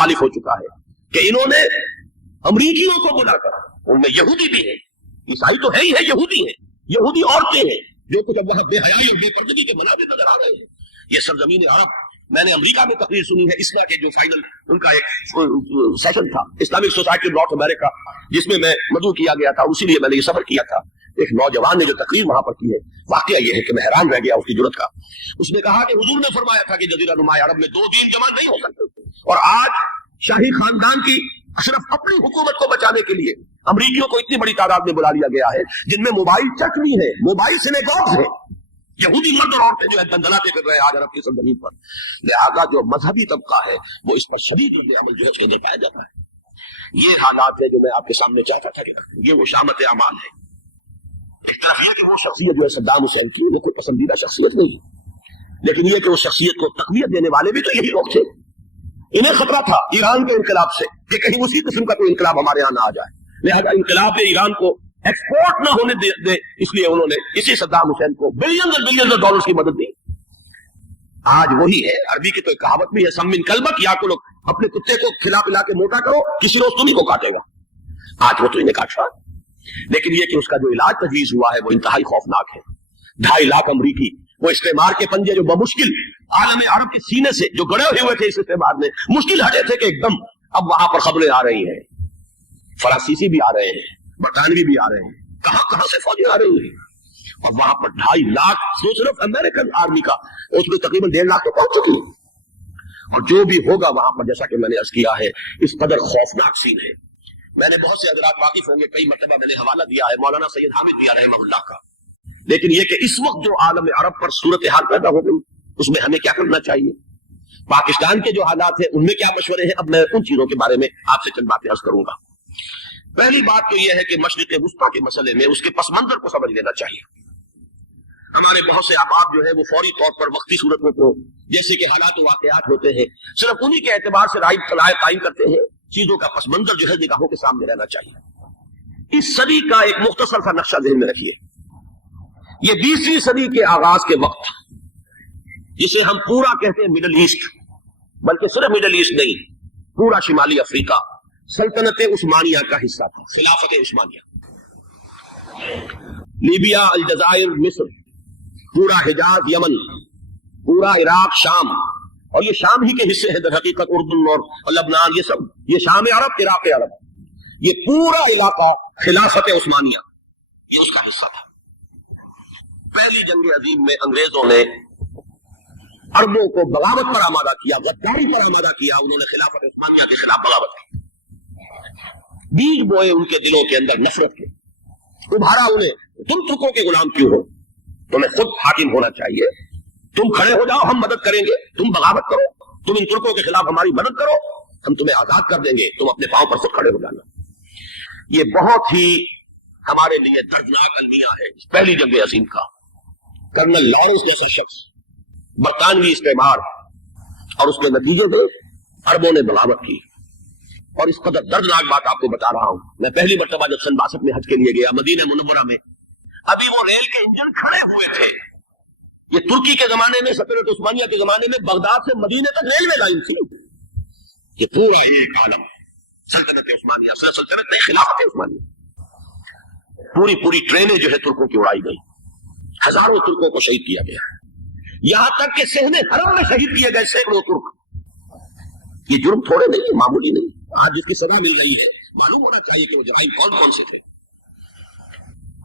मुखालिफ हो चुका है कि इन्होंने अमरीकियों को बुलाकर, उनमें यहूदी भी है, ईसाई तो है ही है, यहूदी है, यहूदी औरतें हैं जो कुछ अब वहां बेहयाई और बेपर्दगी के मनाज़िर नजर आ रहे हैं। ये सरजमीन अरब, मैंने अमेरिका में तकरीर सुनी है, इस्मा के जो फाइनल उनका एक सेशन था इस्लामिक सोसाइटी नॉर्थ अमेरिका, जिसमें मैं मदऊ किया गया था, उसी लिए मैंने ये सफर किया था। एक नौजवान ने जो तकरीर वहां पर की है, वाकया ये है कि मैं हैरान रह गया उसकी जुर्रत का। उसने कहा कि हुजूर ने फरमाया था कि जजीरा नुमा अरब में दो दीन जमा नहीं हो सकते, और आज शाही खानदान की सिर्फ अपनी हुकूमत को बचाने के लिए अमरीकियों को इतनी बड़ी तादाद में बुला लिया गया है, जिनमें मोबाइल चर्च भी है, मोबाइल सिनेगॉग्स है, यहूदी मर्द और औरतें जो है दंदलाते फिर रहे हैं आज अरब की सरजमीन पर। लिहाजा जो मजहबी तबका है वो इस पर शदीद अमल जो है उसके अंदर पाया जाता है। ये हालात है जो मैं आपके सामने चाहता था कि ये वो शामत अमाल है। एक तरफ ये कि वो शख्सियत जो है सद्दाम हुसैन की, वो कोई पसंदीदा शख्सियत नहीं, लेकिन ये कि उस शख्सियत को तकवीत देने वाले भी तो यही लोग थे। इन्हें खतरा था ईरान के इनकलाब से कि कहीं उसी किस्म का कोई इनकलाब हमारे यहाँ ना आ जाए, लिहाजा इनकलाब ने ईरान को एक्सपोर्ट ना होने दे, इसलिए उन्होंने इसी सद्दाम हुसैन को बिलियन और बिलियन डॉलर्स की मदद दी। आज वही है, अरबी की तो एक कहावत भी है, सम्मिन कल्बक, या को लोग अपने कुत्ते को खिला पिला के मोटा करो, किसी रोज तुम्ही को काटेगा। आज वो तो इन्हें काट रहा, लेकिन ये कि उसका जो इलाज तजवीज हुआ है वो इंतहाई खौफनाक है। 2.5 लाख अमरीकी वो इस्तेमार के पंजे जो बमुश्किल आलम अरब के सीने से जो गड़े हुए थे इस इस्तेमार में, मुश्किल हटे थे कि एकदम अब वहां पर खबरें आ रही हैं, फरांसीसी भी आ रहे हैं, बरतानवी भी आ रहे हैं, कहां से फौजी आ रही है, और वहां पर 2.5 लाख तो सिर्फ अमेरिकन आर्मी का, उसमें तकरीबन 1.5 लाख तो पहुंच चुकी है। और जो भी होगा वहां पर, जैसा कि मैंने अर्ज किया है, इस कदर खौफनाक सीन है। मैंने बहुत से हजरात वाकिफ होंगे, कई मरतबा मैंने हवाला दिया है मौलाना सैयद हामिद दिया रहमहुल्लाह का, लेकिन यह कि इस वक्त जो आलम अरब पर सूरत हाल पैदा हो गई, उसमें हमें क्या करना चाहिए, पाकिस्तान के जो हालात हैं उनमें क्या मशवरे हैं, अब मैं उन चीजों के बारे में आपसे चंद बातें अर्ज करूंगा। पहली बात तो यह है कि मशरिक वुस्ता के मसले में उसके पस मंजर को समझ लेना चाहिए। हमारे बहुत से अहबाब जो है वो फौरी तौर पर वक्ती सूरत में तो जैसे कि हालात वाकयात होते हैं, सिर्फ उन्हीं के एतबार से राय कायम करते हैं, चीजों का पस मंजर जो है निगाहों के सामने रहना चाहिए। इस सदी का एक मुख्तसर सा नक्शा ज़हन में रखिए। ये 20वीं सदी के आगाज के वक्त, जिसे हम पूरा कहते हैं मिडल ईस्ट, बल्कि सिर्फ मिडल ईस्ट नहीं, पूरा शिमाली अफ्रीका सल्तनत उस्मानिया का हिस्सा था, खिलाफत उस्मानिया। लीबिया, अलजायर, मिस्र, पूरा हिजाज, यमन, पूरा इराक, शाम, और ये शाम ही के हिस्से हैं दर हकीकत, उर्दू और लबनान, ये सब ये शाम अरब, इराक अरब, ये पूरा इलाका खिलाफत उस्मानिया ये उसका हिस्सा था। पहली जंग अजीम में अंग्रेजों ने अरबों को बगावत पर आमादा किया, गद्दारी पर आमादा किया, उन्होंने खिलाफत उस्मानिया के खिलाफ बगावत की, बीज बोए उनके दिलों के अंदर नफरत के, उभारा उन्हें, तुम तुर्कों के गुलाम क्यों हो, तुम्हें खुद हाकिम होना चाहिए, तुम खड़े हो जाओ, हम मदद करेंगे, तुम बगावत करो, तुम इन तुर्कों के खिलाफ हमारी मदद करो, हम तुम्हें आजाद कर देंगे, तुम अपने पांव पर खुद खड़े हो जाना। ये बहुत ही हमारे लिए दर्दनाक अलमिया है पहली जंग अजीम का। कर्नल लॉरेंस जैसा शख्स, बरतानवी इस्तेमार, और उसके नतीजे में अरबों ने बगावत की। और इस कदर दर्दनाक बात आपको बता रहा हूं, मैं पहली मरतबा जब सन 62 में हज के लिए गया मदीना मुनव्वरा में, अभी वो रेल के इंजन खड़े हुए थे। ये तुर्की के जमाने में, सल्तनत उस्मानिया के जमाने में बगदाद से मदीने तक रेलवे लाइन थी। ये पूरा एक आलम सल्तनत उस्मानिया, सिर्फ सल्तनत नहीं, खिलाफत उस्मानिया, पूरी पूरी ट्रेनें जो है तुर्कों की उड़ाई गई, हजारों तुर्कों को शहीद किया गया, यहां तक कि सहने हरम में शहीद किए गए सैकड़ों तुर्क। ये जुर्म थोड़े नहीं है, मामूली नहीं। आज जिसकी सजा मिल रही है, मालूम होना चाहिए कि वो जराइम कौन कौन से थे।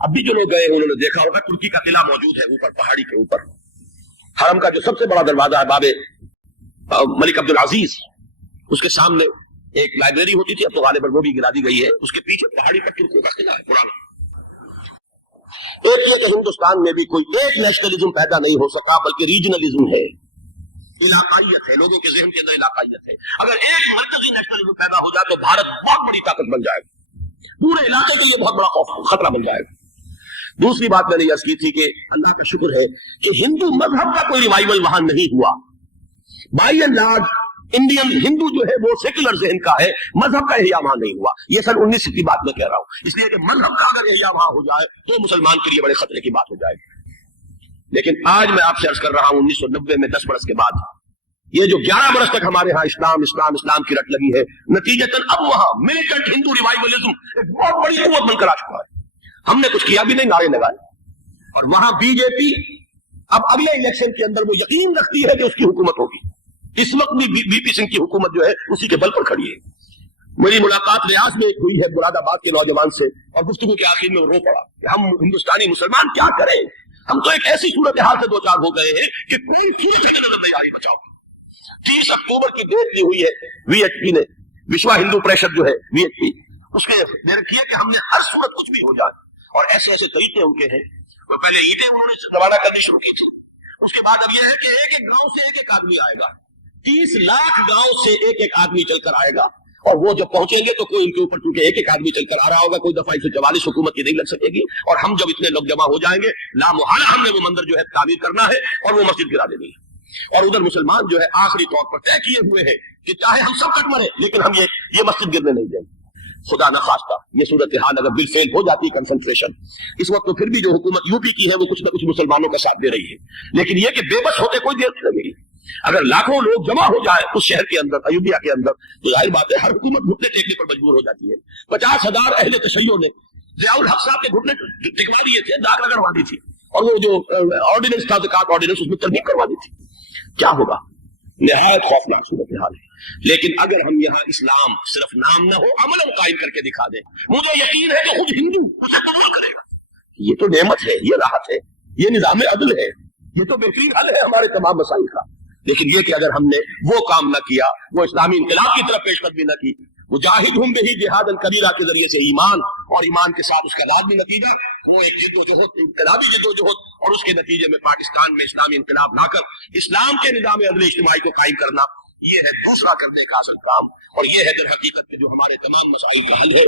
अब भी जो लोग गए उन्होंने देखा होगा, तुर्की का किला मौजूद है ऊपर पहाड़ी के ऊपर, हरम का जो सबसे बड़ा दरवाजा है बाबे मलिक अब्दुल अजीज, उसके सामने एक लाइब्रेरी होती थी, अब तो गालिबन वो भी गिरा दी गई है, उसके पीछे पहाड़ी पर तुर्कों का किला है पुराना। एक ये कि हिंदुस्तान में भी कोई एक नेशनलिज्म पैदा नहीं हो सका, बल्कि रीजनलिज्म है, इलाकाइयत है, लोगों के ज़हन के अंदर इलाकाइयत है। अगर एक मरकजी नेशनलिज्म पैदा हो जाए तो भारत बहुत बड़ी ताकत बन जाएगा, पूरे इलाके के लिए बहुत बड़ा खतरा बन जाएगा। दूसरी बात मैंने यह की थी कि अल्लाह का शुक्र है कि हिंदू मजहब का कोई रिवाइवल वहां नहीं हुआ। By and large Indian Hindu जो है वो सेक्युलर ज़हन का है, मजहब का एहया वहां नहीं हुआ। ये सन 19 की बात मैं कह रहा हूं, इसलिए कि मजहब का अगर एहया वहां हो जाए तो मुसलमान के लिए बड़े खतरे की बात हो जाएगी। लेकिन आज मैं आपसे अर्ज कर रहा हूं, 1990 में 10 बरस के बाद یہ جو 11 برس تک ہمارے ہاں اسلام اسلام اسلام کی رٹ لگی ہے، نتیجتاً اب وہاں ملیٹنٹ ہندو ریوائولزم ایک بہت بڑی قوت بن کر آ چکا ہے. ہم نے کچھ کیا بھی نہیں، نعرے لگائے. اور وہاں بی جے پی اب اگلے الیکشن کے اندر وہ یقین رکھتی ہے کہ اس کی حکومت ہوگی. اس وقت بھی بی پی سنگھ کی حکومت جو ہے اسی کے بل پر کھڑی ہے. میری ملاقات ریاض میں ہوئی ہے مراد آباد کے نوجوان سے، اور گفتگو کے آخر میں وہ رو پڑا کہ ہم ہندوستانی مسلمان کیا کریں، ہم تو ایک ایسی صورتحال سے دو چار ہو گئے ہیں کہ کوئی چیز نہیں آ رہی بچاؤ. 30 اکتوبر کی ڈیٹ دی ہوئی ہے وی ایچ پی نے، وشوا ہندو پریشد جو ہے وی ایچ پی، اس کے دیر کی ہے کہ ہم نے ہر صورت کچھ بھی ہو جائے. اور ایسے ایسے طریقے ان کے ہیں. وہ پہلے اینٹیں انہوں نے روانہ کرنی شروع کی تھی، اس کے بعد اب یہ ہے کہ ایک ایک گاؤں سے ایک ایک آدمی آئے گا، 30 لاکھ گاؤں سے ایک ایک آدمی چل کر آئے گا. اور وہ جب پہنچیں گے تو کوئی ان کے اوپر چونکہ ایک ایک آدمی چل کر آ رہا ہوگا، کوئی دفعہ 144 حکومت کی نہیں لگ سکے گی. اور ہم جب اتنے لوگ جمع ہو جائیں گے لا محالہ ہم نے وہ مندر جو ہے تعمیر کرنا ہے اور وہ مسجد گرا دینی ہے. اور ادھر مسلمان جو ہے آخری طور پر طے کیے ہوئے ہیں کہ چاہے ہم سب کٹ مرے لیکن ہم یہ مسجد گرنے نہیں دیں گے. خدا نہ خواستہ یہ صورتحال اگر بل فیل ہو جاتی کنسنٹریشن اس وقت، تو پھر بھی جو حکومت یو پی کی ہے وہ کچھ نہ کچھ مسلمانوں کا ساتھ دے رہی ہے. لیکن یہ کہ بے بس ہوتے کوئی دیر نہیں لگے گی. اگر لاکھوں لوگ جمع ہو جائے اس شہر کے اندر، ایودھیا کے اندر، تو ظاہر بات ہے ہر حکومت گھٹنے ٹیکنے پر مجبور ہو جاتی ہے. 50,000 اہل تشیع نے ضیاء الحق صاحب کے گھٹنے ٹکوا دیے تھے، داغ لگوا دی تھی، اور وہ جو آرڈیننس تھا زکات آرڈیننس اس میں ترمیم کروا دی تھی. کیا ہوگا؟ نہایت خوفناک صورتحال ہے. لیکن اگر ہم یہاں اسلام صرف نام نہ ہو عملاً قائم کر کے دکھا دیں، مجھے یقین ہے کہ خود ہندو اسے قبول کرے گا. یہ تو نعمت ہے، یہ راحت ہے، یہ نظام عدل ہے، یہ تو بہترین حل ہے ہمارے تمام مسائل کا. لیکن یہ کہ اگر ہم نے وہ کام نہ کیا، وہ اسلامی انقلاب کی طرف پیش قدمی نہ کی، مجاہدہم بہ جہادا کبیرہ کے ذریعے سے ایمان، اور ایمان کے ساتھ اس کا لازمی نتیجہ وہ ایک جد و جہد، انقلابی جد و جہد، اور اس کے نتیجے میں پاکستان میں اسلامی انقلاب لا کر اسلام کے نظام عدل اجتماعی کو قائم کرنا، یہ ہے دوسرا کرنے کا آسان کام. اور یہ ہے در حقیقت جو ہمارے تمام مسائل کا حل ہے.